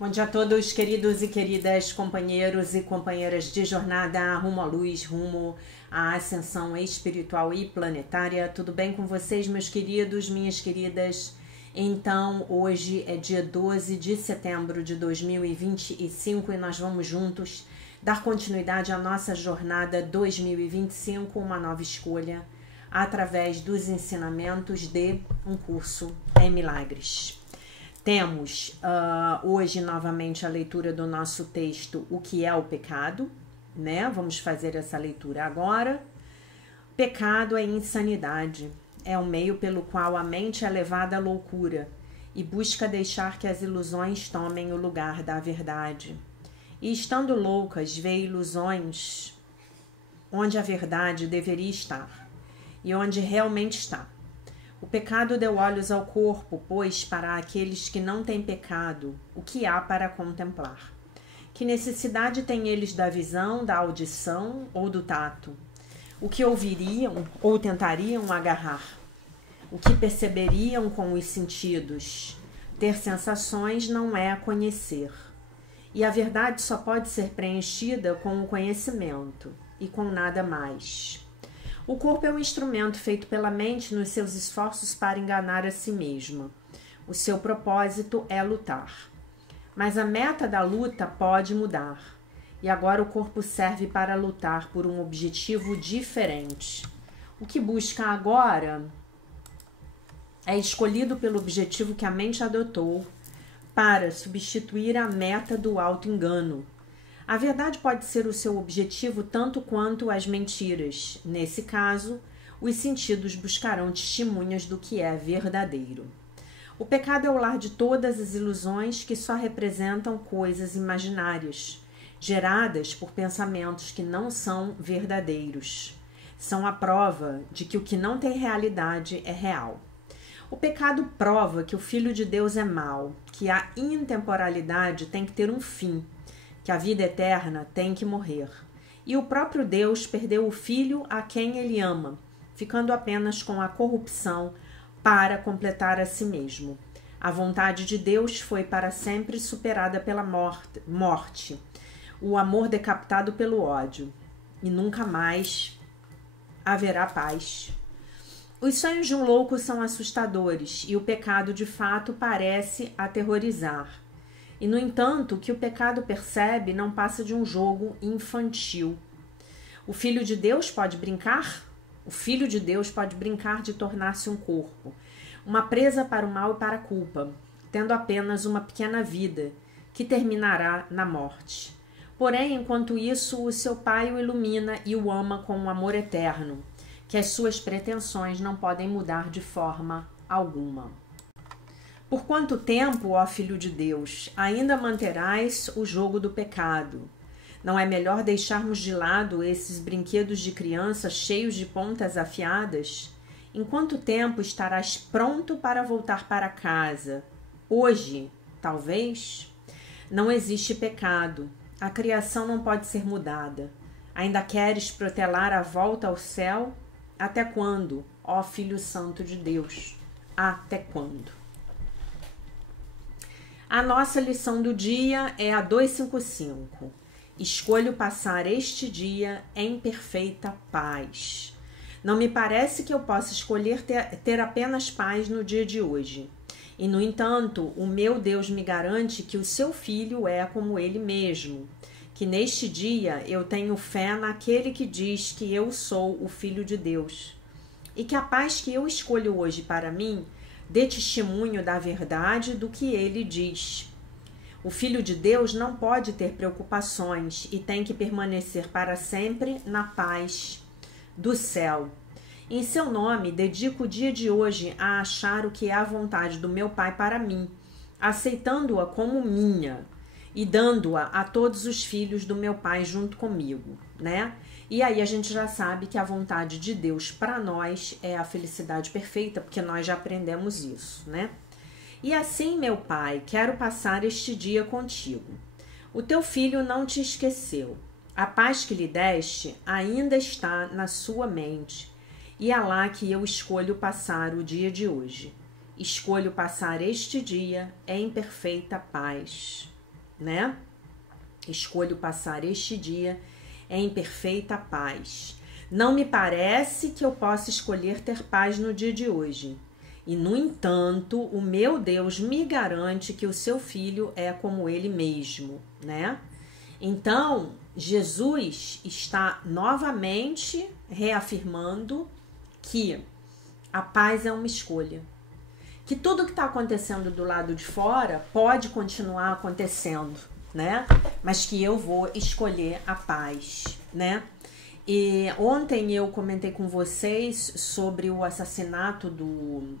Bom dia a todos, queridos e queridas companheiros e companheiras de jornada rumo à luz, rumo à ascensão espiritual e planetária. Tudo bem com vocês, meus queridos, minhas queridas? Então, hoje é dia 12 de setembro de 2025 e nós vamos juntos dar continuidade à nossa jornada 2025, uma nova escolha, através dos ensinamentos de Um Curso em Milagres. Temos hoje novamente a leitura do nosso texto O que é o pecado, né? Vamos fazer essa leitura agora. Pecado é insanidade, é o meio pelo qual a mente é levada à loucura e busca deixar que as ilusões tomem o lugar da verdade. E estando loucas, vê ilusões onde a verdade deveria estar e onde realmente está. O pecado deu olhos ao corpo, pois para aqueles que não têm pecado, o que há para contemplar? Que necessidade têm eles da visão, da audição ou do tato? O que ouviriam ou tentariam agarrar? O que perceberiam com os sentidos? Ter sensações não é conhecer. E a verdade só pode ser preenchida com o conhecimento e com nada mais. O corpo é um instrumento feito pela mente nos seus esforços para enganar a si mesma. O seu propósito é lutar. Mas a meta da luta pode mudar. E agora o corpo serve para lutar por um objetivo diferente. O que busca agora é escolhido pelo objetivo que a mente adotou para substituir a meta do auto-engano. A verdade pode ser o seu objetivo tanto quanto as mentiras. Nesse caso, os sentidos buscarão testemunhas do que é verdadeiro. O pecado é o lar de todas as ilusões que só representam coisas imaginárias, geradas por pensamentos que não são verdadeiros. São a prova de que o que não tem realidade é real. O pecado prova que o Filho de Deus é mau, que a intemporalidade tem que ter um fim, que a vida eterna tem que morrer. E o próprio Deus perdeu o Filho a quem ele ama, ficando apenas com a corrupção para completar a si mesmo. A vontade de Deus foi para sempre superada pela morte, o amor decapitado pelo ódio, e nunca mais haverá paz. Os sonhos de um louco são assustadores, e o pecado de fato parece aterrorizar. E, no entanto, o que o pecado percebe não passa de um jogo infantil. O Filho de Deus pode brincar? O Filho de Deus pode brincar de tornar-se um corpo, uma presa para o mal e para a culpa, tendo apenas uma pequena vida, que terminará na morte. Porém, enquanto isso, o seu Pai o ilumina e o ama com um amor eterno, que as suas pretensões não podem mudar de forma alguma. Por quanto tempo, ó Filho de Deus, ainda manterás o jogo do pecado? Não é melhor deixarmos de lado esses brinquedos de criança cheios de pontas afiadas? Em quanto tempo estarás pronto para voltar para casa? Hoje, talvez? Não existe pecado. A criação não pode ser mudada. Ainda queres protelar a volta ao céu? Até quando, ó Filho Santo de Deus? Até quando? A nossa lição do dia é a 255. Escolho passar este dia em perfeita paz. Não me parece que eu possa escolher ter apenas paz no dia de hoje. E, no entanto, o meu Deus me garante que o seu filho é como ele mesmo. Que neste dia eu tenho fé naquele que diz que eu sou o Filho de Deus. E que a paz que eu escolho hoje para mim dê testemunho da verdade do que ele diz. O Filho de Deus não pode ter preocupações e tem que permanecer para sempre na paz do céu. Em seu nome, dedico o dia de hoje a achar o que é a vontade do meu Pai para mim, aceitando-a como minha e dando-a a todos os filhos do meu Pai junto comigo, né? E aí a gente já sabe que a vontade de Deus para nós é a felicidade perfeita, porque nós já aprendemos isso, né? E assim, meu Pai, quero passar este dia contigo. O teu filho não te esqueceu. A paz que lhe deste ainda está na sua mente. E é lá que eu escolho passar o dia de hoje. Escolho passar este dia em perfeita paz. né? Escolho passar este dia em perfeita paz. Não me parece que eu possa escolher ter paz no dia de hoje. E, no entanto, o meu Deus me garante que o seu filho é como ele mesmo, né? Então, Jesus está novamente reafirmando que a paz é uma escolha. Que tudo que está acontecendo do lado de fora pode continuar acontecendo, né? Mas que eu vou escolher a paz, né? E ontem eu comentei com vocês sobre o assassinato do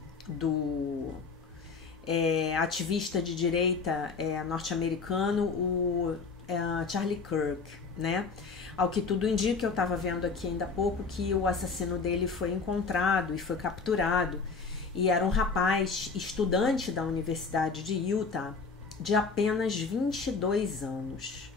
ativista de direita norte-americano, o Charlie Kirk, né? Ao que tudo indica, eu estava vendo aqui ainda há pouco que o assassino dele foi encontrado e foi capturado. E era um rapaz estudante da Universidade de Utah, de apenas 22 anos,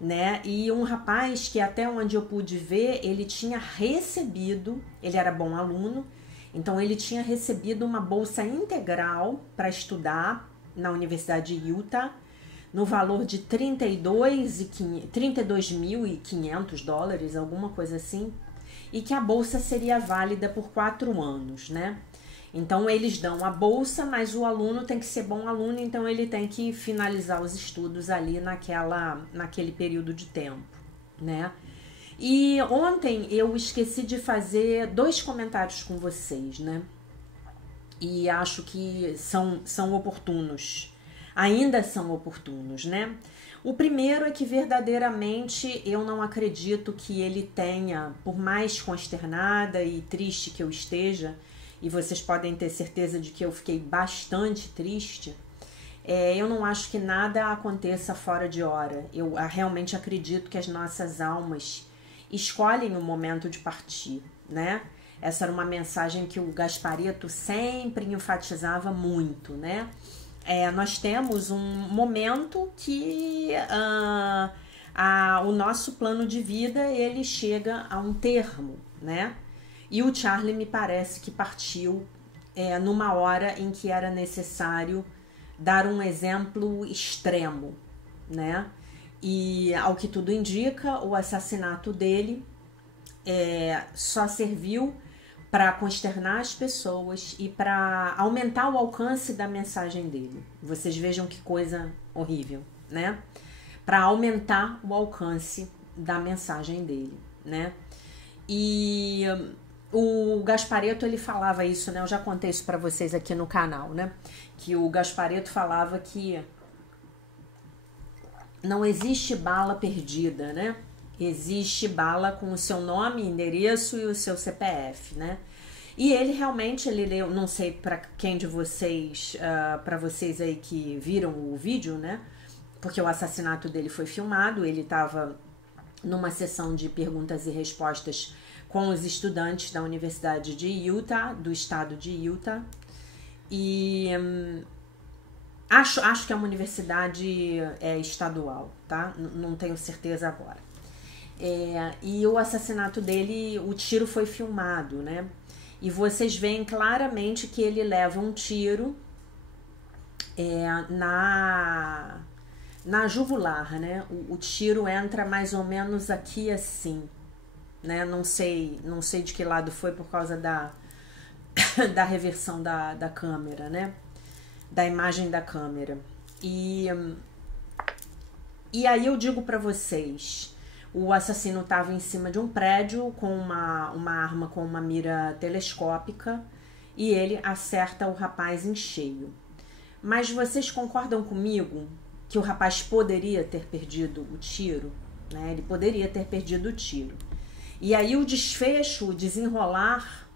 né? E um rapaz que, até onde eu pude ver, ele tinha recebido, ele era bom aluno, então ele tinha recebido uma bolsa integral para estudar na Universidade de Utah, no valor de $32.500, alguma coisa assim, e que a bolsa seria válida por 4 anos, né? Então, eles dão a bolsa, mas o aluno tem que ser bom aluno, então ele tem que finalizar os estudos ali naquele período de tempo, né? E ontem eu esqueci de fazer 2 comentários com vocês, né? E acho que são oportunos, ainda são oportunos, né? O primeiro é que verdadeiramente eu não acredito que ele tenha, por mais consternada e triste que eu esteja, e vocês podem ter certeza de que eu fiquei bastante triste, eu não acho que nada aconteça fora de hora. Eu realmente acredito que as nossas almas escolhem o momento de partir, né? Essa era uma mensagem que o Gasparetto sempre enfatizava muito, né? Nós temos um momento que o nosso plano de vida ele chega a um termo, né? E o Charlie me parece que partiu numa hora em que era necessário dar um exemplo extremo, né? E, ao que tudo indica, o assassinato dele só serviu para consternar as pessoas e para aumentar o alcance da mensagem dele. Vocês vejam que coisa horrível, né? Para aumentar o alcance da mensagem dele, né? E o Gasparetto, ele falava isso, né? Eu já contei isso para vocês aqui no canal, né? Que o Gasparetto falava que não existe bala perdida, né? Existe bala com o seu nome, endereço e o seu CPF, né? E ele realmente, ele leu, não sei para quem de vocês, para vocês aí que viram o vídeo, né? Porque o assassinato dele foi filmado, ele estava numa sessão de perguntas e respostas com os estudantes da Universidade de Utah, do estado de Utah, e acho que é uma universidade estadual, tá? Não tenho certeza agora. E o assassinato dele, o tiro foi filmado, né? E vocês veem claramente que ele leva um tiro na jugular, né? O tiro entra mais ou menos aqui assim, né? Não sei de que lado foi por causa da reversão da câmera, né? Da imagem da câmera. E aí eu digo para vocês, o assassino estava em cima de um prédio com uma arma com uma mira telescópica e ele acerta o rapaz em cheio. Mas vocês concordam comigo que o rapaz poderia ter perdido o tiro? Né? Ele poderia ter perdido o tiro. E aí o desfecho, o desenrolar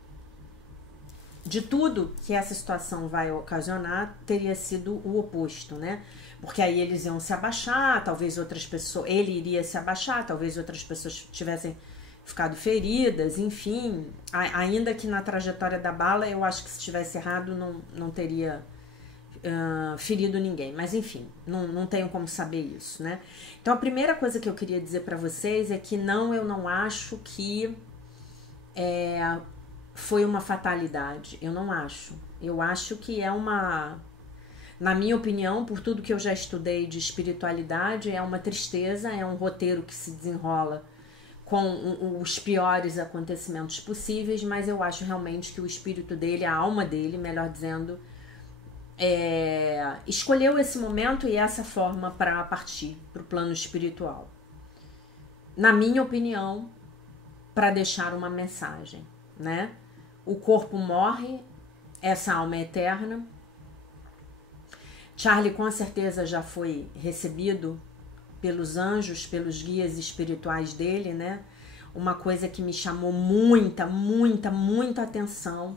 de tudo que essa situação vai ocasionar teria sido o oposto, né? Porque aí eles iam se abaixar, talvez outras pessoas... Ele iria se abaixar, talvez outras pessoas tivessem ficado feridas, enfim. Ainda que na trajetória da bala, eu acho que se tivesse errado, não teria ferido ninguém. Mas enfim, não tenho como saber isso, né? Então a primeira coisa que eu queria dizer para vocês é que eu não acho que foi uma fatalidade. Eu não acho. Eu acho que é uma... Na minha opinião, por tudo que eu já estudei de espiritualidade, é uma tristeza, é um roteiro que se desenrola com os piores acontecimentos possíveis, mas eu acho realmente que o espírito dele, a alma dele, melhor dizendo, escolheu esse momento e essa forma para partir para o plano espiritual. Na minha opinião, para deixar uma mensagem, né? O corpo morre, essa alma é eterna. Charlie com certeza já foi recebido pelos anjos, pelos guias espirituais dele, né? Uma coisa que me chamou muita atenção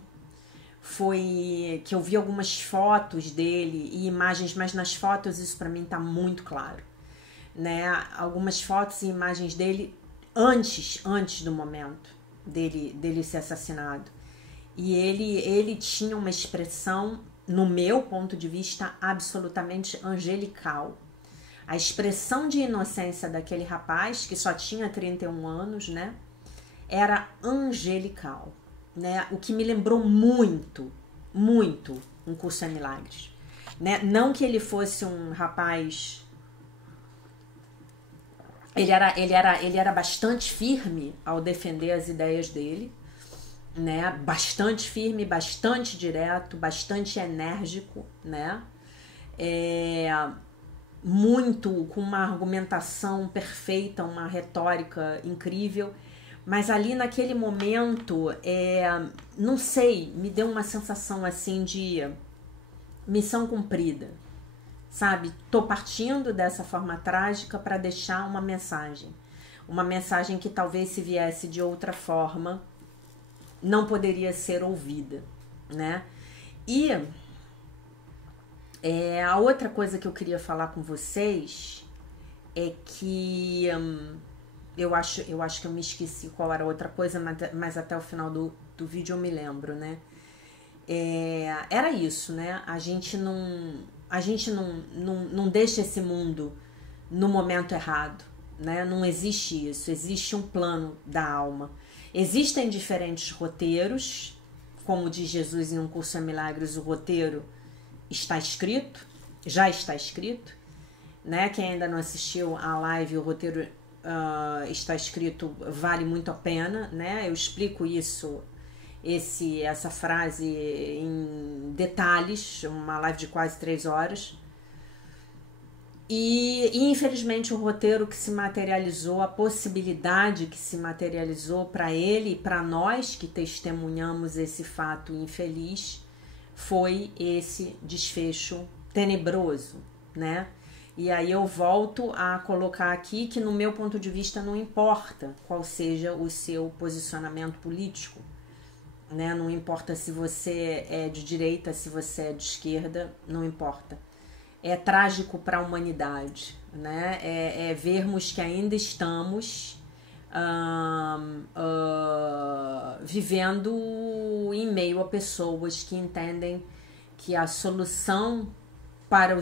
foi que eu vi algumas fotos dele e imagens, mas nas fotos isso para mim tá muito claro, né? Algumas fotos e imagens dele antes do momento dele ser assassinado. E ele tinha uma expressão, no meu ponto de vista, absolutamente angelical. A expressão de inocência daquele rapaz, que só tinha 31 anos, né, era angelical, né, o que me lembrou muito Um Curso em Milagres, né, não que ele fosse um rapaz, ele era bastante firme ao defender as ideias dele, né, bastante firme, bastante direto, bastante enérgico, né, muito com uma argumentação perfeita, uma retórica incrível, mas ali naquele momento, não sei, me deu uma sensação assim de missão cumprida, sabe? Tô partindo dessa forma trágica para deixar uma mensagem que talvez se viesse de outra forma não poderia ser ouvida, né? E a outra coisa que eu queria falar com vocês é que eu acho que eu me esqueci qual era a outra coisa, mas até o final do vídeo eu me lembro, né? Era isso, né? A gente não deixa esse mundo no momento errado, né? Não existe isso, existe um plano da alma. Existem diferentes roteiros, como diz Jesus em Um Curso em Milagres, o roteiro já está escrito, né? Quem ainda não assistiu a live, o roteiro está escrito, vale muito a pena, né? Eu explico essa frase em detalhes, uma live de quase 3 horas. E infelizmente o roteiro que se materializou, a possibilidade que se materializou para ele e para nós que testemunhamos esse fato infeliz, foi esse desfecho tenebroso, né? E aí eu volto a colocar aqui que no meu ponto de vista não importa qual seja o seu posicionamento político, né? Não importa se você é de direita, se você é de esquerda, não importa. É trágico para a humanidade, né? Vermos que ainda estamos vivendo em meio a pessoas que entendem que a solução para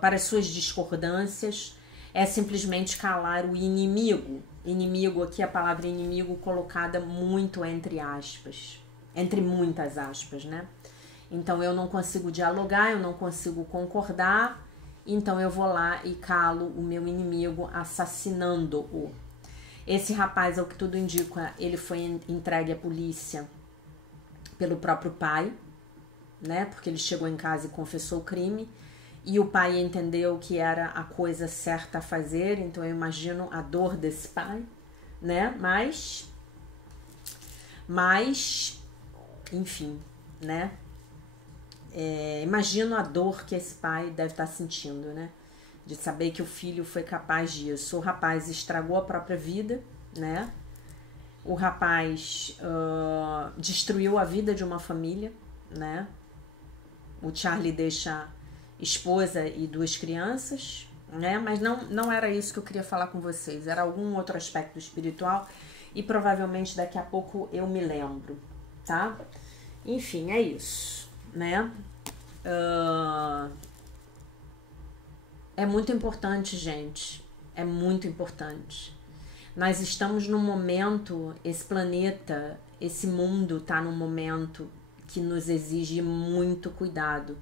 para as suas discordâncias é simplesmente calar o inimigo. Inimigo, aqui a palavra inimigo colocada muito entre aspas, entre muitas aspas, né? Então eu não consigo dialogar, eu não consigo concordar, então eu vou lá e calo o meu inimigo assassinando-o. Esse rapaz, ao que tudo indica, ele foi entregue à polícia pelo próprio pai, né? Porque ele chegou em casa e confessou o crime, e o pai entendeu que era a coisa certa a fazer, então eu imagino a dor desse pai, né? Mas enfim, né? Imagino a dor que esse pai deve estar sentindo, né? De saber que o filho foi capaz disso. O rapaz estragou a própria vida, né? O rapaz destruiu a vida de uma família, né? O Charlie deixa esposa e 2 crianças, né? Mas não era isso que eu queria falar com vocês. Era algum outro aspecto espiritual e provavelmente daqui a pouco eu me lembro, tá? Enfim, é isso, né? É muito importante, gente. É muito importante. Nós estamos num momento, esse planeta, esse mundo tá num momento que nos exige muito cuidado,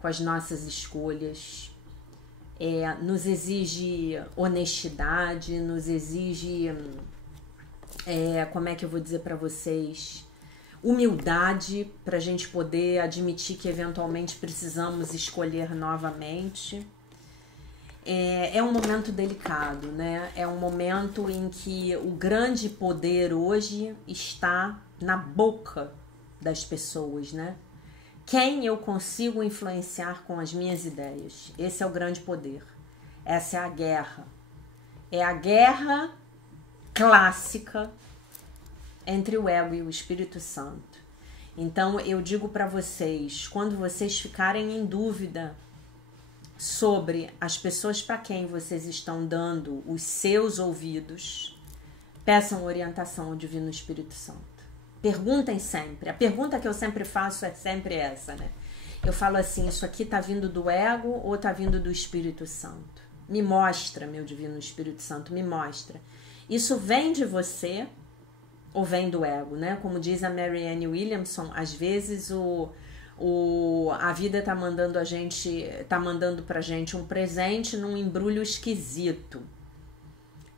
com as nossas escolhas. Nos exige honestidade, nos exige, como é que eu vou dizer para vocês, humildade para a gente poder admitir que eventualmente precisamos escolher novamente. É um momento delicado, né? É um momento em que o grande poder hoje está na boca das pessoas, né? Quem eu consigo influenciar com as minhas ideias? Esse é o grande poder. Essa é a guerra. É a guerra clássica entre o ego e o Espírito Santo. Então eu digo para vocês, quando vocês ficarem em dúvida sobre as pessoas para quem vocês estão dando os seus ouvidos, peçam orientação ao Divino Espírito Santo. Perguntem sempre. A pergunta que eu sempre faço é sempre essa, né? Eu falo assim, isso aqui tá vindo do ego ou tá vindo do Espírito Santo? Me mostra, meu Divino Espírito Santo, me mostra. Isso vem de você ou vem do ego, né? Como diz a Marianne Williamson, às vezes a vida tá mandando pra gente um presente num embrulho esquisito.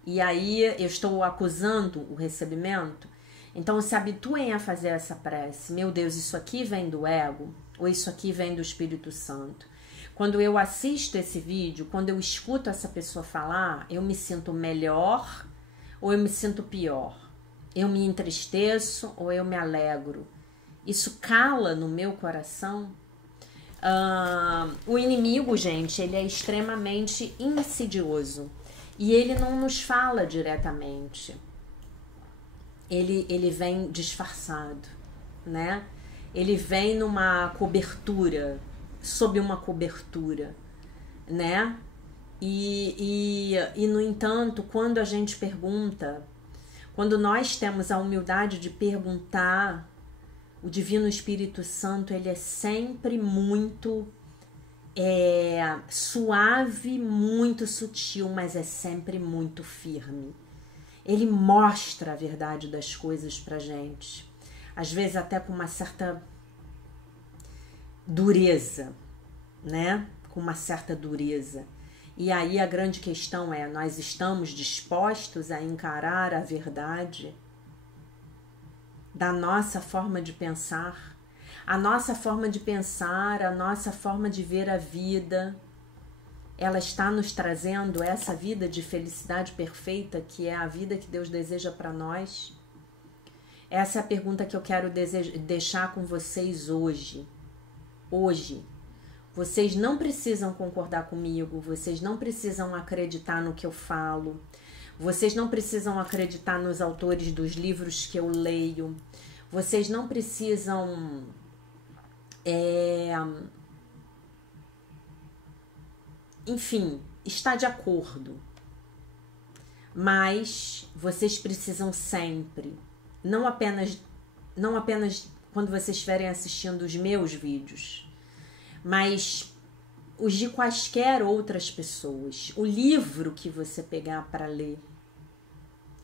E aí eu estou acusando o recebimento. Então se habituem a fazer essa prece. Meu Deus, isso aqui vem do ego ou isso aqui vem do Espírito Santo? Quando eu assisto esse vídeo, quando eu escuto essa pessoa falar, eu me sinto melhor ou eu me sinto pior? Eu me entristeço ou eu me alegro? Isso cala no meu coração? O inimigo, gente, ele é extremamente insidioso e ele não nos fala diretamente. Ele vem disfarçado, né? Ele vem numa cobertura, sob uma cobertura, né? E no entanto, quando a gente pergunta, quando nós temos a humildade de perguntar, o Divino Espírito Santo, ele é sempre muito suave, muito sutil, mas é sempre muito firme. Ele mostra a verdade das coisas pra gente, às vezes até com uma certa dureza, né? Com uma certa dureza. E aí a grande questão é, nós estamos dispostos a encarar a verdade da nossa forma de pensar? A nossa forma de pensar, a nossa forma de ver a vida, ela está nos trazendo essa vida de felicidade perfeita, que é a vida que Deus deseja para nós? Essa é a pergunta que eu quero deixar com vocês hoje. Hoje. Vocês não precisam concordar comigo, vocês não precisam acreditar no que eu falo, vocês não precisam acreditar nos autores dos livros que eu leio, vocês não precisam enfim, estar de acordo, mas vocês precisam sempre, não apenas quando vocês estiverem assistindo os meus vídeos, mas os de quaisquer outras pessoas, o livro que você pegar para ler.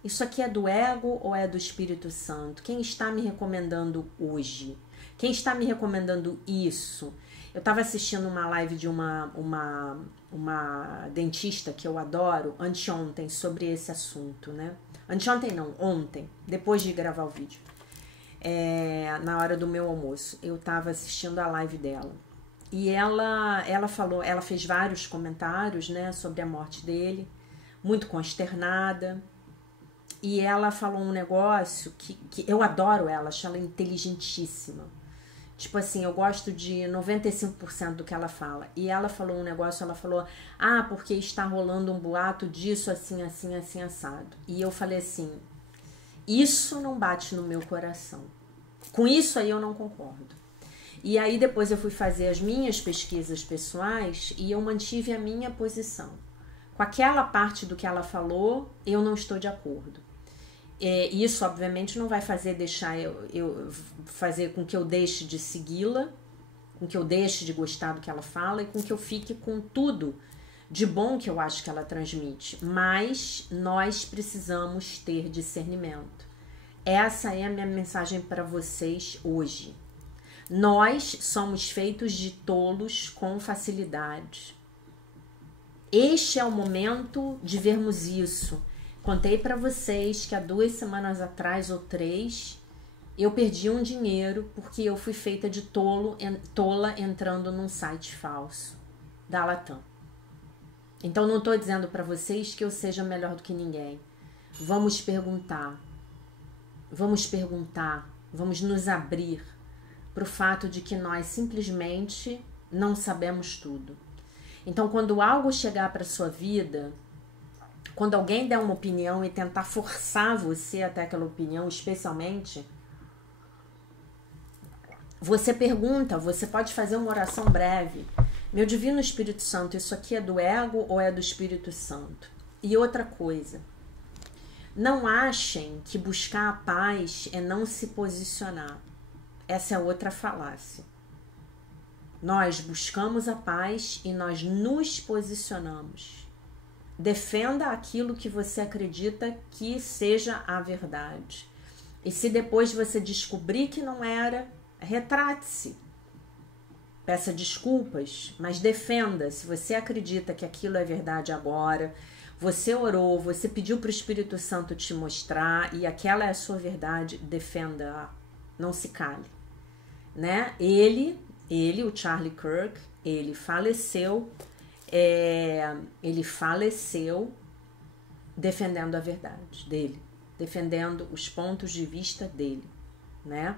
Isso aqui é do ego ou é do Espírito Santo? Quem está me recomendando hoje? Quem está me recomendando isso? Eu estava assistindo uma live de uma dentista que eu adoro, anteontem, sobre esse assunto, né? Anteontem não, ontem, depois de gravar o vídeo. Na hora do meu almoço, eu estava assistindo a live dela. E ela falou, ela fez vários comentários, né, sobre a morte dele, muito consternada. E ela falou um negócio que eu adoro ela, acho ela inteligentíssima. Tipo assim, eu gosto de 95% do que ela fala. E ela falou um negócio, ela falou, porque está rolando um boato disso, assim, assim, assim, assado. E eu falei assim, isso não bate no meu coração. Com isso aí eu não concordo. E aí depois eu fui fazer as minhas pesquisas pessoais e eu mantive a minha posição. Com aquela parte do que ela falou, eu não estou de acordo. Isso obviamente não vai deixar eu fazer com que eu deixe de segui-la, com que eu deixe de gostar do que ela fala e com que eu fique com tudo de bom que eu acho que ela transmite. Mas nós precisamos ter discernimento. Essa é a minha mensagem para vocês hoje. Nós somos feitos de tolos com facilidade. Este é o momento de vermos isso. Contei para vocês que há 2 semanas atrás ou 3, eu perdi um dinheiro porque eu fui feita de tola entrando num site falso da Latam. Então não estou dizendo para vocês que eu seja melhor do que ninguém. Vamos perguntar, vamos nos abrir para o fato de que nós simplesmente não sabemos tudo. Então, quando algo chegar para sua vida, quando alguém der uma opinião e tentar forçar você até aquela opinião, especialmente, você pergunta, você pode fazer uma oração breve. Meu Divino Espírito Santo, isso aqui é do ego ou é do Espírito Santo? E outra coisa, não achem que buscar a paz é não se posicionar. Essa é outra falácia. Nós buscamos a paz e nós nos posicionamos. Defenda aquilo que você acredita que seja a verdade. E se depois você descobrir que não era, retrate-se. Peça desculpas, mas defenda. Se você acredita que aquilo é verdade agora, você orou, você pediu para o Espírito Santo te mostrar e aquela é a sua verdade, defenda-a. Não se cale. Né? Ele, o Charlie Kirk, ele faleceu defendendo a verdade dele, defendendo os pontos de vista dele, né?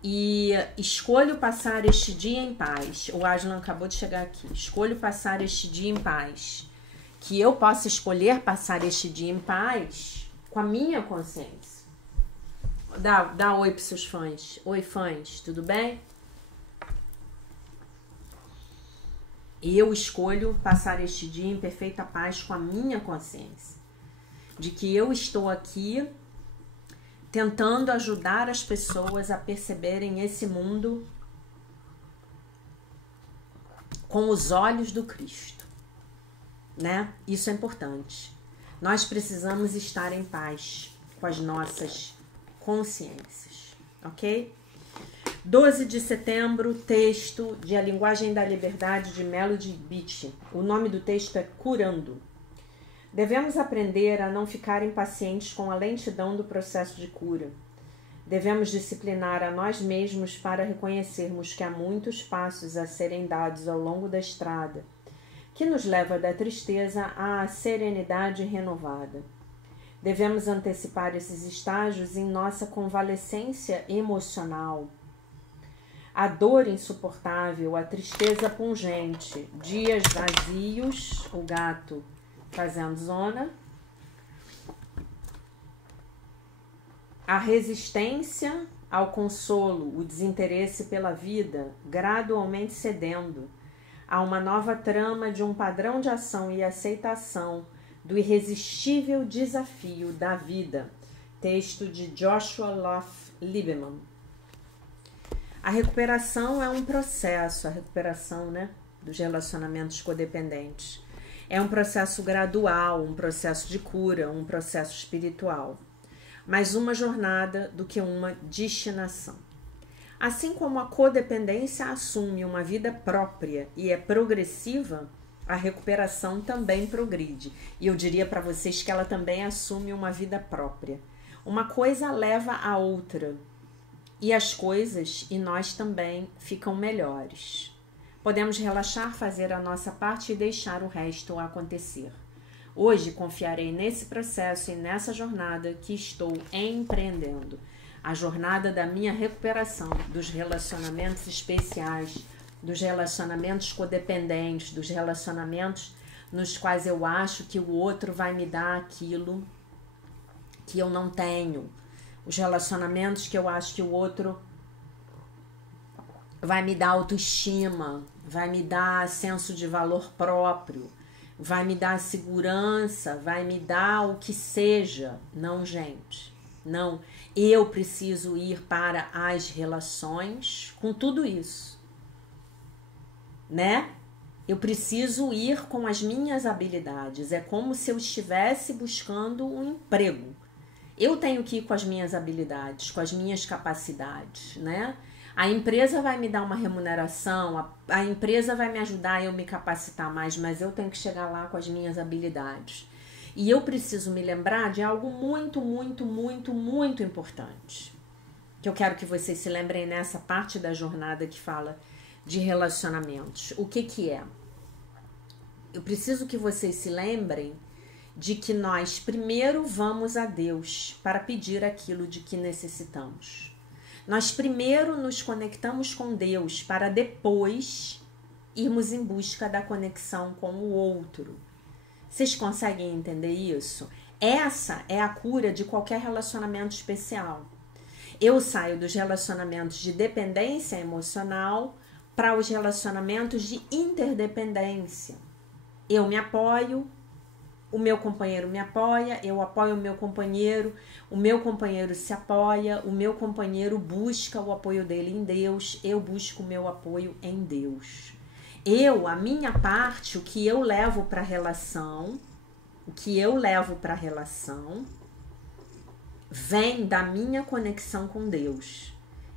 E escolho passar este dia em paz. O Aslan acabou de chegar aqui. Escolho passar este dia em paz. Que eu possa escolher passar este dia em paz com a minha consciência. Dá oi para seus fãs. Oi, fãs, tudo bem? E eu escolho passar este dia em perfeita paz com a minha consciência. De que eu estou aqui tentando ajudar as pessoas a perceberem esse mundo com os olhos do Cristo, né? Isso é importante. Nós precisamos estar em paz com as nossas consciências, ok? 12 de setembro, texto de A Linguagem da Liberdade, de Melody Beattie. O nome do texto é Curando. Devemos aprender a não ficar impacientes com a lentidão do processo de cura. Devemos disciplinar a nós mesmos para reconhecermos que há muitos passos a serem dados ao longo da estrada, que nos leva da tristeza à serenidade renovada. Devemos antecipar esses estágios em nossa convalescência emocional. A dor insuportável, a tristeza pungente, dias vazios, o gato fazendo zona, a resistência ao consolo, o desinteresse pela vida, gradualmente cedendo a uma nova trama de um padrão de ação e aceitação do irresistível desafio da vida. Texto de Joshua Loff Lieberman. A recuperação é um processo, a recuperação, né, dos relacionamentos codependentes. É um processo gradual, um processo de cura, um processo espiritual. Mais uma jornada do que uma destinação. Assim como a codependência assume uma vida própria e é progressiva, a recuperação também progride. E eu diria para vocês que ela também assume uma vida própria. Uma coisa leva a outra. E as coisas, e nós também, ficam melhores. Podemos relaxar, fazer a nossa parte e deixar o resto acontecer. Hoje confiarei nesse processo e nessa jornada que estou empreendendo. A jornada da minha recuperação, dos relacionamentos especiais, dos relacionamentos codependentes, dos relacionamentos nos quais eu acho que o outro vai me dar aquilo que eu não tenho. Os relacionamentos que eu acho que o outro vai me dar autoestima, vai me dar senso de valor próprio, vai me dar segurança, vai me dar o que seja. Não, gente, não. Eu preciso ir para as relações com tudo isso, né? Eu preciso ir com as minhas habilidades. É como se eu estivesse buscando um emprego. Eu tenho que ir com as minhas habilidades, com as minhas capacidades, né? A empresa vai me dar uma remuneração, a empresa vai me ajudar a eu me capacitar mais, mas eu tenho que chegar lá com as minhas habilidades. E eu preciso me lembrar de algo muito, muito, muito, muito importante. Que eu quero que vocês se lembrem nessa parte da jornada que fala de relacionamentos. O que que é? Eu preciso que vocês se lembrem de que nós primeiro vamos a Deus para pedir aquilo de que necessitamos. Nós primeiro nos conectamos com Deus para depois irmos em busca da conexão com o outro. Vocês conseguem entender isso? Essa é a cura de qualquer relacionamento especial. Eu saio dos relacionamentos de dependência emocional para os relacionamentos de interdependência. Eu me apoio, o meu companheiro me apoia, eu apoio o meu companheiro se apoia, o meu companheiro busca o apoio dele em Deus, eu busco o meu apoio em Deus. A minha parte, o que eu levo para a relação, vem da minha conexão com Deus.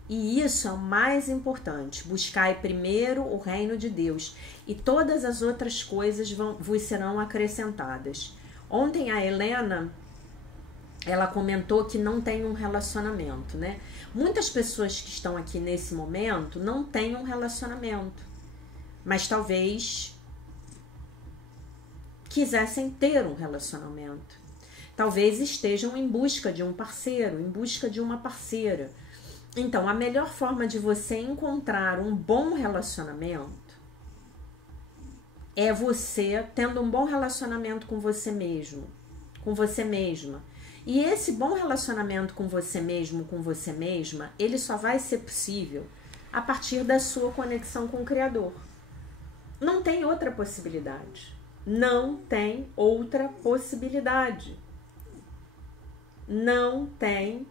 E isso é o mais importante. Buscai primeiro o reino de Deus e todas as outras coisas vos serão acrescentadas. Ontem a Helena, ela comentou que não tem um relacionamento, né? Muitas pessoas que estão aqui nesse momento não têm um relacionamento, mas talvez quisessem ter um relacionamento. Talvez estejam em busca de um parceiro, em busca de uma parceira. Então, a melhor forma de você encontrar um bom relacionamento é você tendo um bom relacionamento com você mesmo, com você mesma. E esse bom relacionamento com você mesmo, com você mesma, ele só vai ser possível a partir da sua conexão com o Criador. Não tem outra possibilidade. Não tem outra possibilidade. Não tem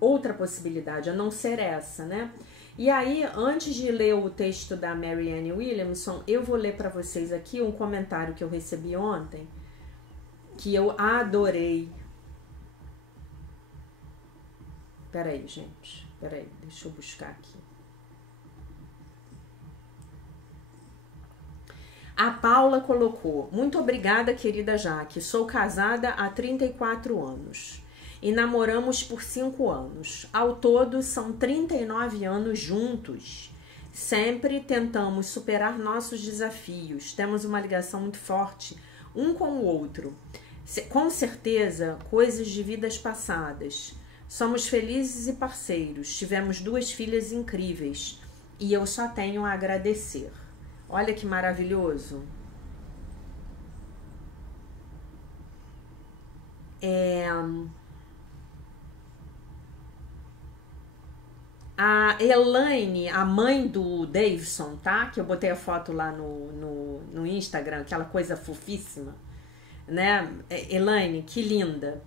outra possibilidade, a não ser essa, né? E aí, antes de ler o texto da Marianne Williamson, eu vou ler para vocês aqui um comentário que eu recebi ontem, que eu adorei. Peraí, gente. Peraí, deixa eu buscar aqui. A Paula colocou: muito obrigada, querida Jaque. Sou casada há 34 anos e namoramos por 5 anos. Ao todo, são 39 anos juntos. Sempre tentamos superar nossos desafios. Temos uma ligação muito forte um com o outro. Com certeza, coisas de vidas passadas. Somos felizes e parceiros. Tivemos 2 filhas incríveis e eu só tenho a agradecer. Olha que maravilhoso. A Elaine, a mãe do Davidson, tá? Que eu botei a foto lá no Instagram, aquela coisa fofíssima, né? Elaine, que linda.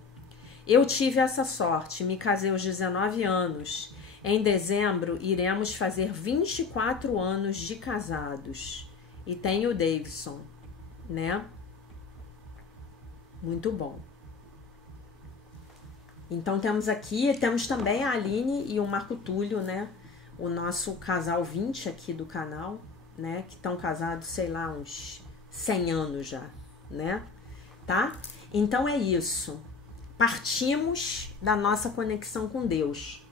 Eu tive essa sorte, me casei aos 19 anos. Em dezembro, iremos fazer 24 anos de casados. E tem o Davidson, né? Muito bom. Então, temos também a Aline e o Marco Túlio, né? O nosso casal 20 aqui do canal, né? Que estão casados, sei lá, uns 100 anos já, né? Tá? Então, é isso. Partimos da nossa conexão com Deus.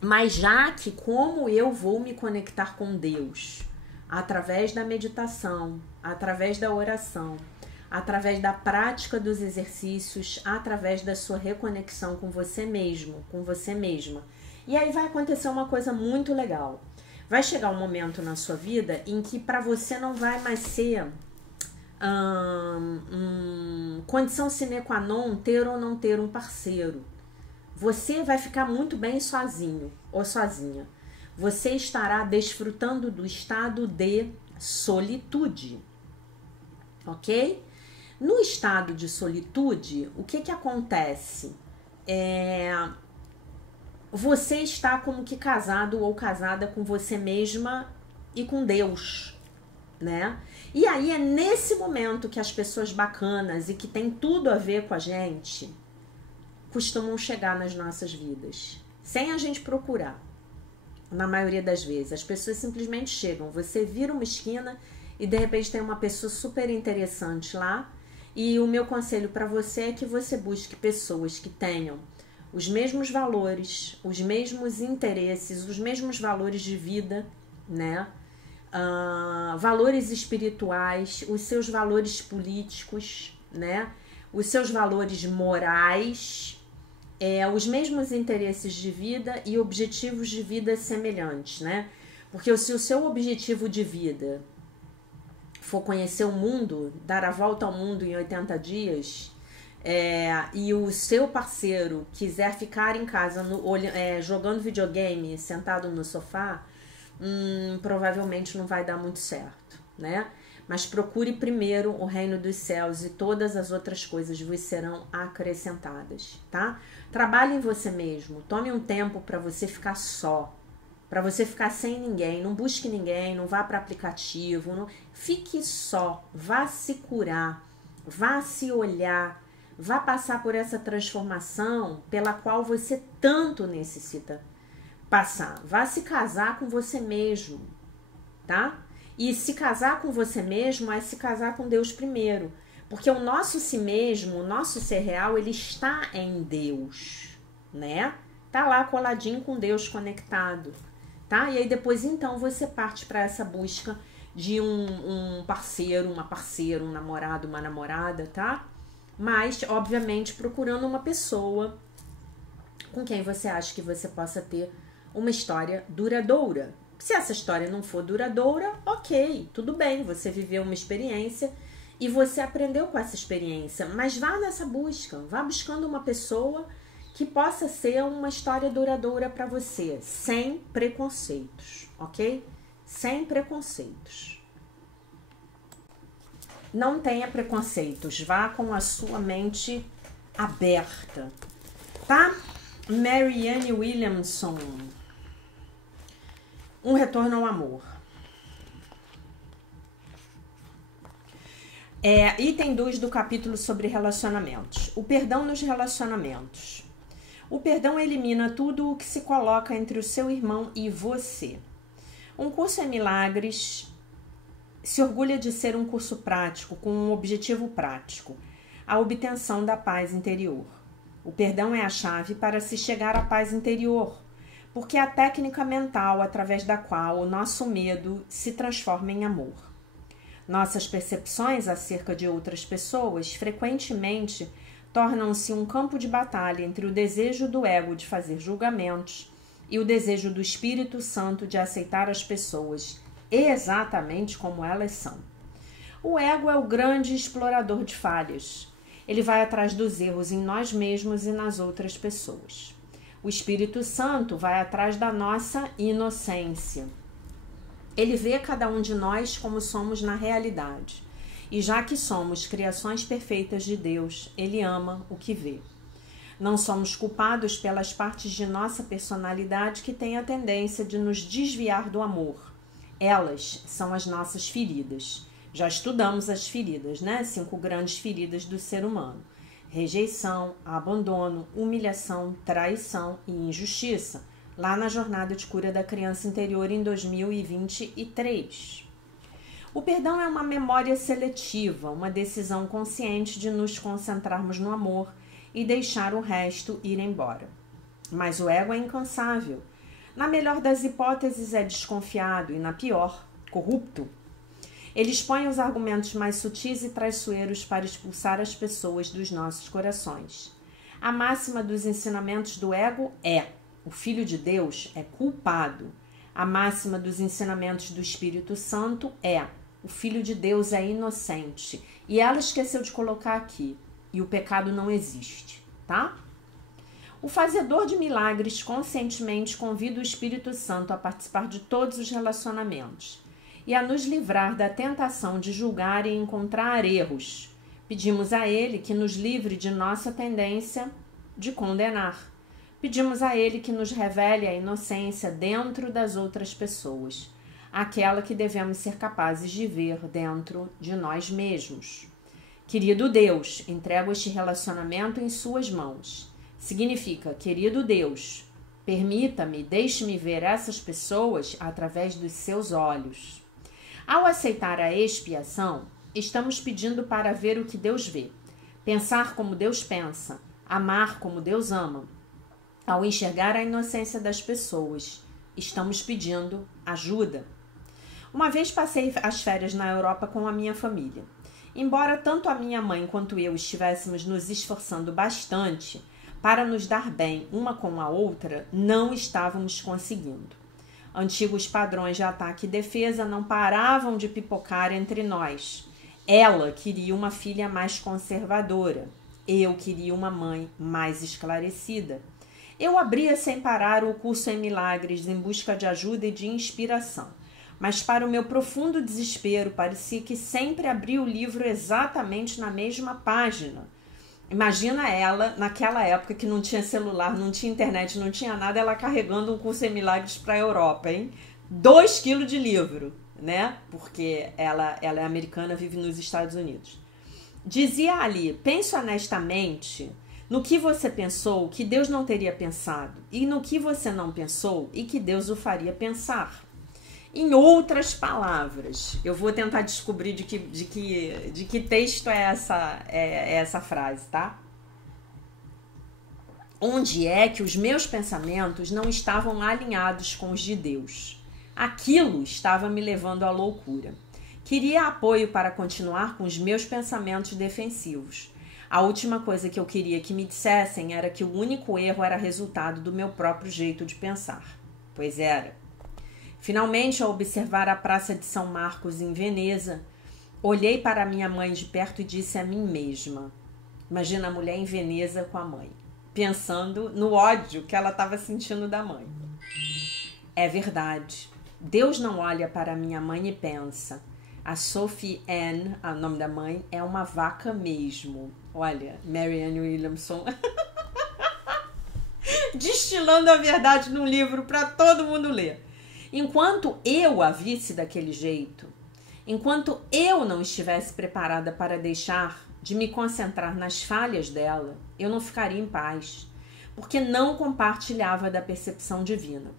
Mas já que como eu vou me conectar com Deus? Através da meditação, através da oração, através da prática dos exercícios, através da sua reconexão com você mesmo, com você mesma. E aí vai acontecer uma coisa muito legal. Vai chegar um momento na sua vida em que para você não vai mais ser condição sine qua non ter ou não ter um parceiro. Você vai ficar muito bem sozinho ou sozinha. Você estará desfrutando do estado de solitude, ok? No estado de solitude, o que acontece? Você está como que casado ou casada com você mesma e com Deus. né? E aí é nesse momento que as pessoas bacanas e que tem tudo a ver com a gente costumam chegar nas nossas vidas, sem a gente procurar. Na maioria das vezes, as pessoas simplesmente chegam. Você vira uma esquina e de repente tem uma pessoa super interessante lá. E o meu conselho para você é que você busque pessoas que tenham os mesmos valores, os mesmos interesses, os mesmos valores de vida, né? Valores espirituais, os seus valores políticos, né? Os seus valores morais, os mesmos interesses de vida e objetivos de vida semelhantes, né? Porque se o seu objetivo de vida for conhecer o mundo, dar a volta ao mundo em 80 dias, e o seu parceiro quiser ficar em casa jogando videogame, sentado no sofá, provavelmente não vai dar muito certo, né? Mas procure primeiro o reino dos céus e todas as outras coisas vos serão acrescentadas, tá? Trabalhe em você mesmo, tome um tempo para você ficar só, para você ficar sem ninguém, não busque ninguém, não vá para aplicativo, não... Fique só, vá se curar, vá se olhar, vá passar por essa transformação pela qual você tanto necessita passar. Vá se casar com você mesmo, tá? E se casar com você mesmo é se casar com Deus primeiro. Porque o nosso si mesmo, o nosso ser real, ele está em Deus, né? Tá lá coladinho com Deus conectado, tá? E aí depois então você parte para essa busca de um parceiro, uma parceira, um namorado, uma namorada, tá? Mas, obviamente, procurando uma pessoa com quem você acha que você possa ter uma história duradoura. Se essa história não for duradoura, ok, tudo bem, você viveu uma experiência e você aprendeu com essa experiência, mas vá nessa busca, vá buscando uma pessoa que possa ser uma história duradoura para você, sem preconceitos, ok? Sem preconceitos. Não tenha preconceitos, vá com a sua mente aberta, tá? Marianne Williamson. Um retorno ao amor. Item 2 do capítulo sobre relacionamentos. O perdão nos relacionamentos. O perdão elimina tudo o que se coloca entre o seu irmão e você. Um curso em milagres se orgulha de ser um curso prático, com um objetivo prático, a obtenção da paz interior. O perdão é a chave para se chegar à paz interior, porque é a técnica mental através da qual o nosso medo se transforma em amor. Nossas percepções acerca de outras pessoas frequentemente tornam-se um campo de batalha entre o desejo do ego de fazer julgamentos e o desejo do Espírito Santo de aceitar as pessoas exatamente como elas são. O ego é o grande explorador de falhas. Ele vai atrás dos erros em nós mesmos e nas outras pessoas. O Espírito Santo vai atrás da nossa inocência. Ele vê cada um de nós como somos na realidade. E já que somos criações perfeitas de Deus, Ele ama o que vê. Não somos culpados pelas partes de nossa personalidade que têm a tendência de nos desviar do amor. Elas são as nossas feridas. Já estudamos as feridas, né? 5 grandes feridas do ser humano. Rejeição, abandono, humilhação, traição e injustiça, lá na Jornada de Cura da Criança Interior em 2023. O perdão é uma memória seletiva, uma decisão consciente de nos concentrarmos no amor e deixar o resto ir embora. Mas o ego é incansável. Na melhor das hipóteses é desconfiado e na pior, corrupto. Ele expõe os argumentos mais sutis e traiçoeiros para expulsar as pessoas dos nossos corações. A máxima dos ensinamentos do ego é: o Filho de Deus é culpado. A máxima dos ensinamentos do Espírito Santo é: o Filho de Deus é inocente. E ela esqueceu de colocar aqui: e o pecado não existe, tá? O fazedor de milagres conscientemente convida o Espírito Santo a participar de todos os relacionamentos e a nos livrar da tentação de julgar e encontrar erros. Pedimos a Ele que nos livre de nossa tendência de condenar. Pedimos a Ele que nos revele a inocência dentro das outras pessoas. aquela que devemos ser capazes de ver dentro de nós mesmos. Querido Deus, entrego este relacionamento em suas mãos. Significa, querido Deus, permita-me, deixe-me ver essas pessoas através dos seus olhos. Ao aceitar a expiação, estamos pedindo para ver o que Deus vê, pensar como Deus pensa, amar como Deus ama. Ao enxergar a inocência das pessoas, estamos pedindo ajuda. Uma vez passei as férias na Europa com a minha família. Embora tanto a minha mãe quanto eu estivéssemos nos esforçando bastante para nos dar bem uma com a outra, não estávamos conseguindo. Antigos padrões de ataque e defesa não paravam de pipocar entre nós. Ela queria uma filha mais conservadora. Eu queria uma mãe mais esclarecida. Eu abria sem parar o curso em milagres em busca de ajuda e de inspiração. Mas para o meu profundo desespero, parecia que sempre abria o livro exatamente na mesma página. Imagina ela, naquela época que não tinha celular, não tinha internet, não tinha nada, ela carregando um curso em milagres para a Europa, hein? 2 quilos de livro, né? Porque ela é americana, vive nos Estados Unidos. Dizia ali, pense honestamente no que você pensou que Deus não teria pensado e no que você não pensou e que Deus o faria pensar. Em outras palavras, eu vou tentar descobrir de que texto é essa frase, tá? Onde é que os meus pensamentos não estavam alinhados com os de Deus? Aquilo estava me levando à loucura. Queria apoio para continuar com os meus pensamentos defensivos. A última coisa que eu queria que me dissessem era que o único erro era resultado do meu próprio jeito de pensar. Pois era. Finalmente, ao observar a Praça de São Marcos em Veneza, olhei para minha mãe de perto e disse a mim mesma. Imagina a mulher em Veneza com a mãe, pensando no ódio que ela estava sentindo da mãe. É verdade. Deus não olha para minha mãe e pensa: a Sophie Ann, o nome da mãe, é uma vaca mesmo. Olha, Marianne Williamson destilando a verdade num livro para todo mundo ler. Enquanto eu a visse daquele jeito, enquanto eu não estivesse preparada para deixar de me concentrar nas falhas dela, eu não ficaria em paz, porque não compartilhava da percepção divina.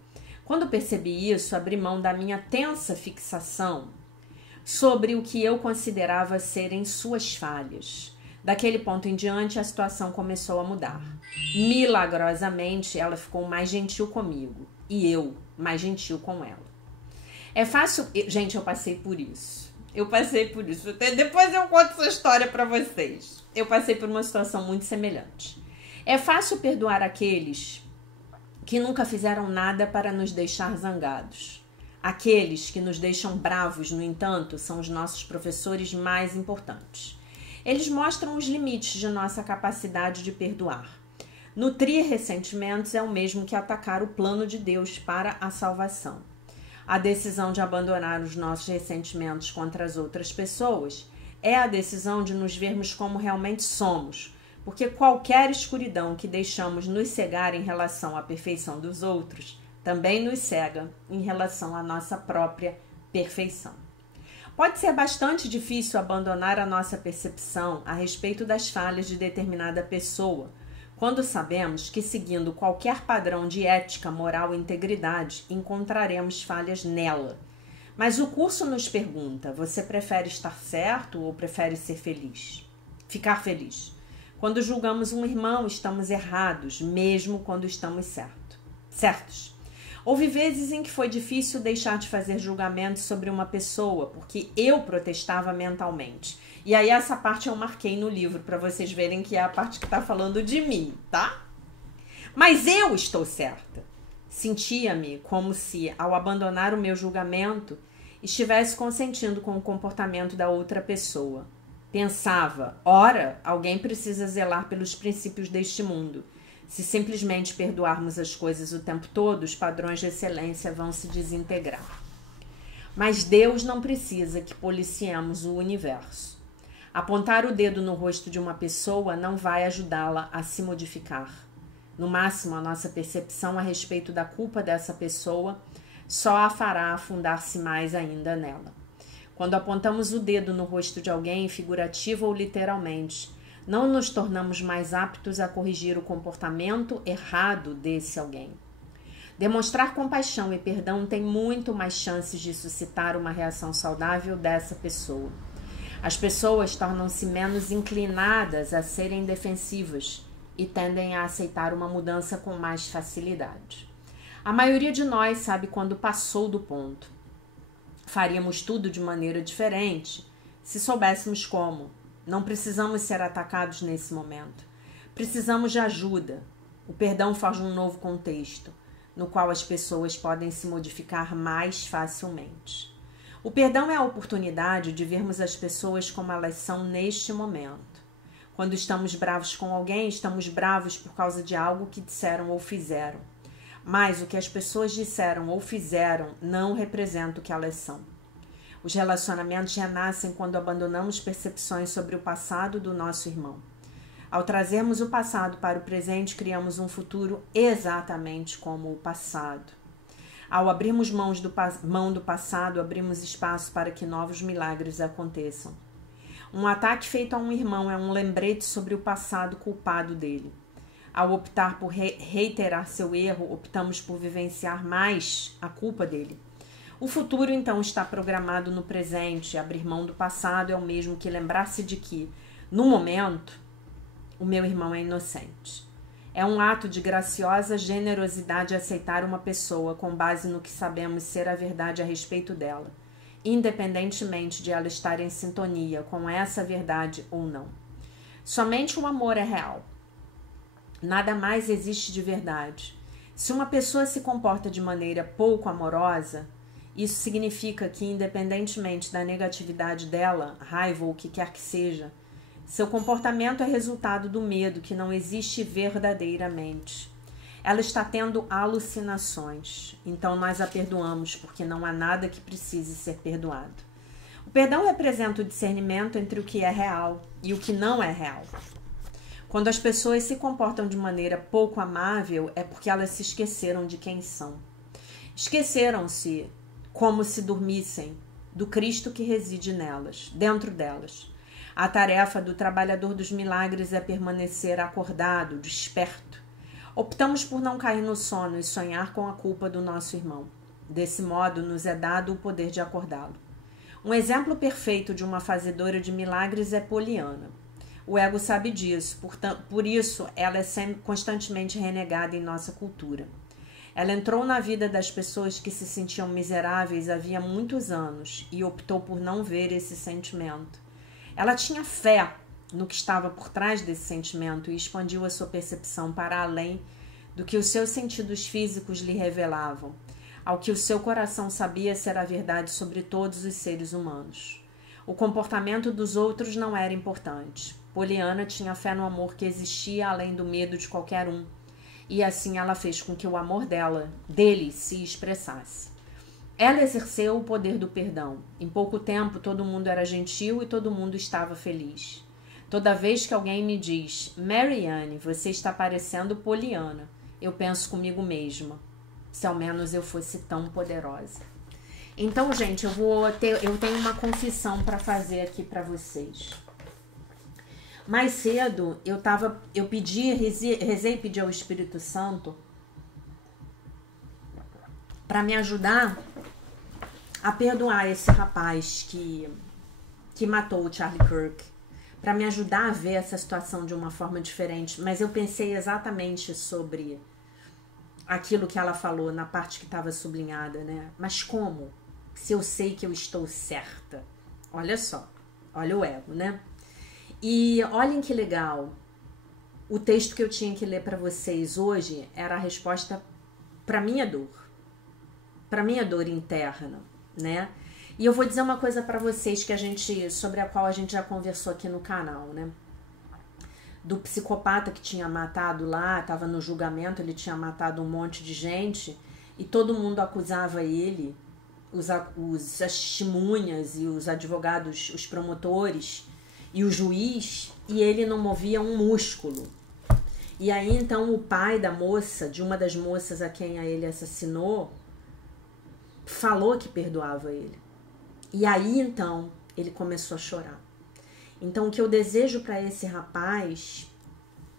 Quando percebi isso, abri mão da minha tensa fixação sobre o que eu considerava serem suas falhas. Daquele ponto em diante, a situação começou a mudar. Milagrosamente, ela ficou mais gentil comigo e eu mais gentil com ela. É fácil... Gente, eu passei por isso. Depois eu conto essa história para vocês. Eu passei por uma situação muito semelhante. É fácil perdoar aqueles que nunca fizeram nada para nos deixar zangados. Aqueles que nos deixam bravos, no entanto, são os nossos professores mais importantes. Eles mostram os limites de nossa capacidade de perdoar. Nutrir ressentimentos é o mesmo que atacar o plano de Deus para a salvação. A decisão de abandonar os nossos ressentimentos contra as outras pessoas é a decisão de nos vermos como realmente somos, porque qualquer escuridão que deixamos nos cegar em relação à perfeição dos outros também nos cega em relação à nossa própria perfeição. Pode ser bastante difícil abandonar a nossa percepção a respeito das falhas de determinada pessoa, quando sabemos que, seguindo qualquer padrão de ética, moral e integridade, encontraremos falhas nela. Mas o curso nos pergunta: você prefere estar certo ou prefere ser feliz? Ficar feliz. Quando julgamos um irmão, estamos errados, mesmo quando estamos certos. Houve vezes em que foi difícil deixar de fazer julgamentos sobre uma pessoa, porque eu protestava mentalmente. E aí essa parte eu marquei no livro, para vocês verem que é a parte que está falando de mim, tá? Mas eu estou certa. Sentia-me como se, ao abandonar o meu julgamento, estivesse consentindo com o comportamento da outra pessoa. Pensava, ora, alguém precisa zelar pelos princípios deste mundo. Se simplesmente perdoarmos as coisas o tempo todo, os padrões de excelência vão se desintegrar. Mas Deus não precisa que policiemos o universo. Apontar o dedo no rosto de uma pessoa não vai ajudá-la a se modificar. No máximo, a nossa percepção a respeito da culpa dessa pessoa só a fará afundar-se mais ainda nela. Quando apontamos o dedo no rosto de alguém, figurativo ou literalmente, não nos tornamos mais aptos a corrigir o comportamento errado desse alguém. Demonstrar compaixão e perdão tem muito mais chances de suscitar uma reação saudável dessa pessoa. As pessoas tornam-se menos inclinadas a serem defensivas e tendem a aceitar uma mudança com mais facilidade. A maioria de nós sabe quando passou do ponto. Faríamos tudo de maneira diferente se soubéssemos como. Não precisamos ser atacados nesse momento. Precisamos de ajuda. O perdão forja um novo contexto, no qual as pessoas podem se modificar mais facilmente. O perdão é a oportunidade de vermos as pessoas como elas são neste momento. Quando estamos bravos com alguém, estamos bravos por causa de algo que disseram ou fizeram. Mas o que as pessoas disseram ou fizeram não representa o que elas são. Os relacionamentos renascem quando abandonamos percepções sobre o passado do nosso irmão. Ao trazermos o passado para o presente, criamos um futuro exatamente como o passado. Ao abrirmos mão do passado, abrimos espaço para que novos milagres aconteçam. Um ataque feito a um irmão é um lembrete sobre o passado culpado dele. Ao optar por reiterar seu erro, optamos por vivenciar mais a culpa dele. O futuro, então, está programado no presente. Abrir mão do passado é o mesmo que lembrar-se de que, no momento, o meu irmão é inocente. É um ato de graciosa generosidade aceitar uma pessoa com base no que sabemos ser a verdade a respeito dela, independentemente de ela estar em sintonia com essa verdade ou não. Somente o amor é real. Nada mais existe de verdade. Se uma pessoa se comporta de maneira pouco amorosa, isso significa que, independentemente da negatividade dela, raiva ou o que quer que seja, seu comportamento é resultado do medo que não existe verdadeiramente. Ela está tendo alucinações, então nós a perdoamos porque não há nada que precise ser perdoado. O perdão representa o discernimento entre o que é real e o que não é real. Quando as pessoas se comportam de maneira pouco amável, é porque elas se esqueceram de quem são. Esqueceram-se como se dormissem do Cristo que reside nelas, dentro delas. A tarefa do trabalhador dos milagres é permanecer acordado, desperto. Optamos por não cair no sono e sonhar com a culpa do nosso irmão. Desse modo, nos é dado o poder de acordá-lo. Um exemplo perfeito de uma fazedora de milagres é Poliana. O ego sabe disso, por isso ela é constantemente renegada em nossa cultura. Ela entrou na vida das pessoas que se sentiam miseráveis havia muitos anos e optou por não ver esse sentimento. Ela tinha fé no que estava por trás desse sentimento e expandiu a sua percepção para além do que os seus sentidos físicos lhe revelavam, ao que o seu coração sabia ser a verdade sobre todos os seres humanos. O comportamento dos outros não era importante. Poliana tinha fé no amor que existia além do medo de qualquer um, e assim ela fez com que o amor dele se expressasse. Ela exerceu o poder do perdão. Em pouco tempo, todo mundo era gentil e todo mundo estava feliz. Toda vez que alguém me diz, Marianne, você está parecendo Poliana, eu penso comigo mesma, se ao menos eu fosse tão poderosa. Então, gente, eu tenho uma confissão para fazer aqui para vocês. Mais cedo, rezei e pedi ao Espírito Santo para me ajudar a perdoar esse rapaz que matou o Charlie Kirk, para me ajudar a ver essa situação de uma forma diferente. Mas eu pensei exatamente sobre aquilo que ela falou na parte que estava sublinhada, né? Mas como? Se eu sei que eu estou certa. Olha só, olha o ego, né? E olhem que legal, o texto que eu tinha que ler para vocês hoje era a resposta para minha dor interna, né? E eu vou dizer uma coisa para vocês sobre a qual a gente já conversou aqui no canal, né? Do psicopata que tinha matado lá, estava no julgamento, ele tinha matado um monte de gente e todo mundo acusava ele, as testemunhas e os advogados, os promotores e o juiz, e ele não movia um músculo. E aí então o pai da moça, de uma das moças a quem ele assassinou, falou que perdoava ele. E aí, então, ele começou a chorar. Então, o que eu desejo para esse rapaz,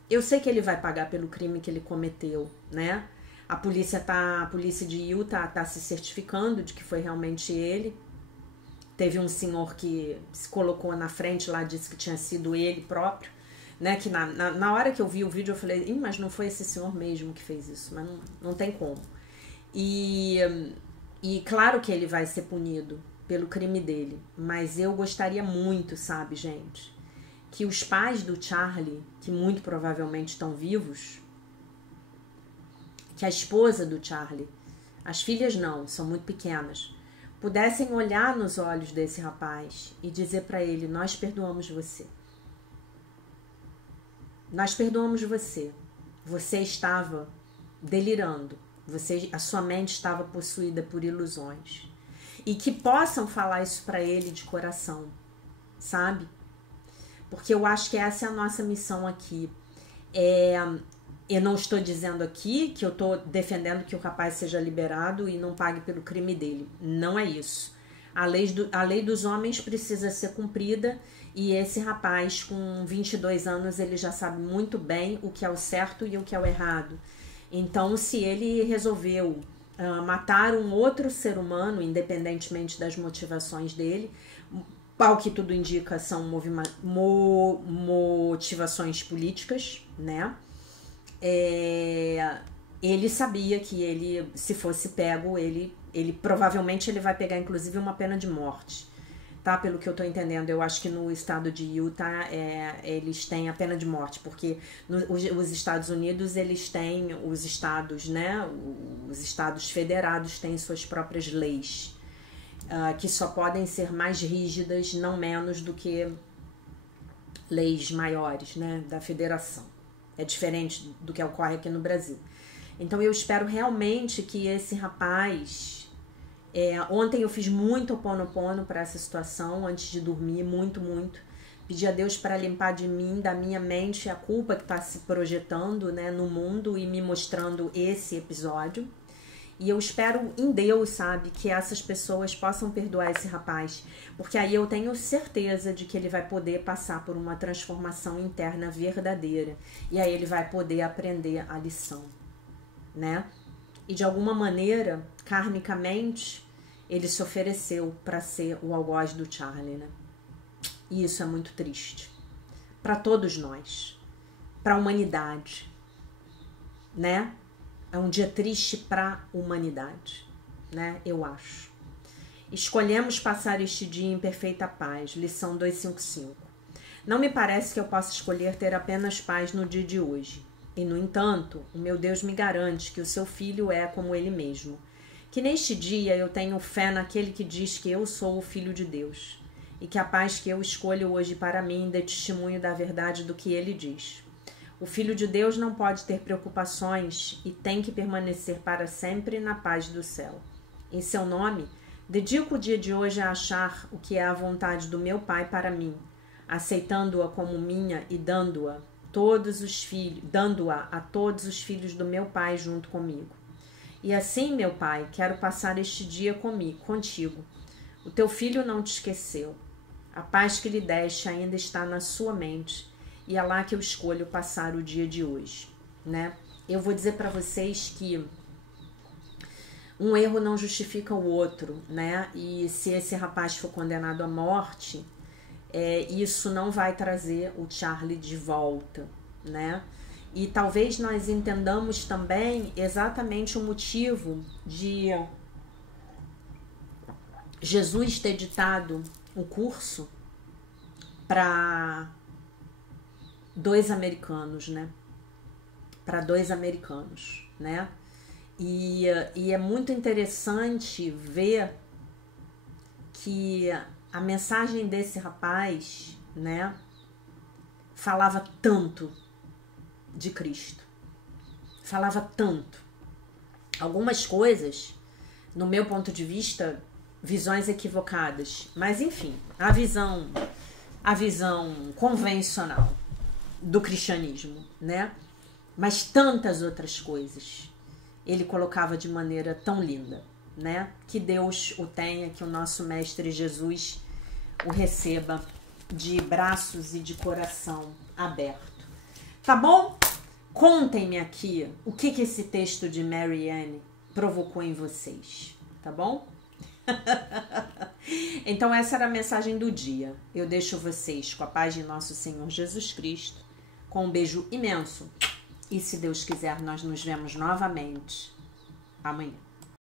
eu sei que ele vai pagar pelo crime que ele cometeu, né? A polícia de Utah tá se certificando de que foi realmente ele. Teve um senhor que se colocou na frente lá, disse que tinha sido ele próprio, né? Que na hora que eu vi o vídeo eu falei, mas não foi esse senhor mesmo que fez isso, mas não tem como. E claro que ele vai ser punido pelo crime dele, mas eu gostaria muito, sabe, gente, que os pais do Charlie, que muito provavelmente estão vivos, que a esposa do Charlie, as filhas não, são muito pequenas, pudessem olhar nos olhos desse rapaz e dizer para ele, nós perdoamos você. Nós perdoamos você. Você estava delirando. A sua mente estava possuída por ilusões. E que possam falar isso para ele de coração, sabe? Porque eu acho que essa é a nossa missão aqui. Eu não estou dizendo aqui que eu estou defendendo que o rapaz seja liberado e não pague pelo crime dele. Não é isso. A lei dos homens precisa ser cumprida e esse rapaz com 22 anos, ele já sabe muito bem o que é o certo e o que é o errado. Então, se ele resolveu matar um outro ser humano, independentemente das motivações dele, ao que tudo indica são motivações políticas, né? Ele sabia que ele, se fosse pego, ele provavelmente ele vai pegar inclusive uma pena de morte, tá? Pelo que eu tô entendendo, eu acho que no estado de Utah eles têm a pena de morte, porque os Estados Unidos, eles têm os estados, né? Os estados federados têm suas próprias leis, que só podem ser mais rígidas, não menos do que leis maiores, né? Da federação. É diferente do que ocorre aqui no Brasil. Então eu espero realmente que esse rapaz... ontem eu fiz muito Ho'oponopono para essa situação, antes de dormir, muito. Pedi a Deus para limpar de mim, da minha mente, a culpa que está se projetando, né, no mundo e me mostrando esse episódio. E eu espero em Deus, sabe, que essas pessoas possam perdoar esse rapaz, porque aí eu tenho certeza de que ele vai poder passar por uma transformação interna verdadeira. E aí ele vai poder aprender a lição, né? E de alguma maneira, karmicamente, ele se ofereceu para ser o algoz do Charlie, né? E isso é muito triste. Para todos nós. Para a humanidade. Né? É um dia triste para a humanidade, né? Eu acho. Escolhemos passar este dia em perfeita paz. Lição 255. Não me parece que eu possa escolher ter apenas paz no dia de hoje. E, no entanto, o meu Deus me garante que o seu filho é como ele mesmo. Que neste dia eu tenho fé naquele que diz que eu sou o Filho de Deus. E que a paz que eu escolho hoje para mim dê testemunho da verdade do que ele diz. O Filho de Deus não pode ter preocupações e tem que permanecer para sempre na paz do céu. Em seu nome, dedico o dia de hoje a achar o que é a vontade do meu Pai para mim, aceitando-a como minha e dando-a a todos os filhos do meu Pai junto comigo. E assim, meu Pai, quero passar este dia contigo. O teu filho não te esqueceu. A paz que lhe deste ainda está na sua mente. E é lá que eu escolho passar o dia de hoje, né? Eu vou dizer para vocês que um erro não justifica o outro, né? E se esse rapaz for condenado à morte, isso não vai trazer o Charlie de volta, né? E talvez nós entendamos também exatamente o motivo de Jesus ter ditado um curso para 2 americanos, né? Para 2 americanos, né? E é muito interessante ver que a mensagem desse rapaz, né, falava tanto de Cristo. Falava tanto. Algumas coisas, no meu ponto de vista, visões equivocadas. Mas, enfim, a visão convencional do cristianismo, né? Mas tantas outras coisas ele colocava de maneira tão linda, né? Que Deus o tenha, que o nosso Mestre Jesus o receba de braços e de coração aberto. Tá bom? Contem-me aqui o que esse texto de Marianne provocou em vocês, tá bom? Então essa era a mensagem do dia. Eu deixo vocês com a paz de nosso Senhor Jesus Cristo, com um beijo imenso. E se Deus quiser, nós nos vemos novamente amanhã.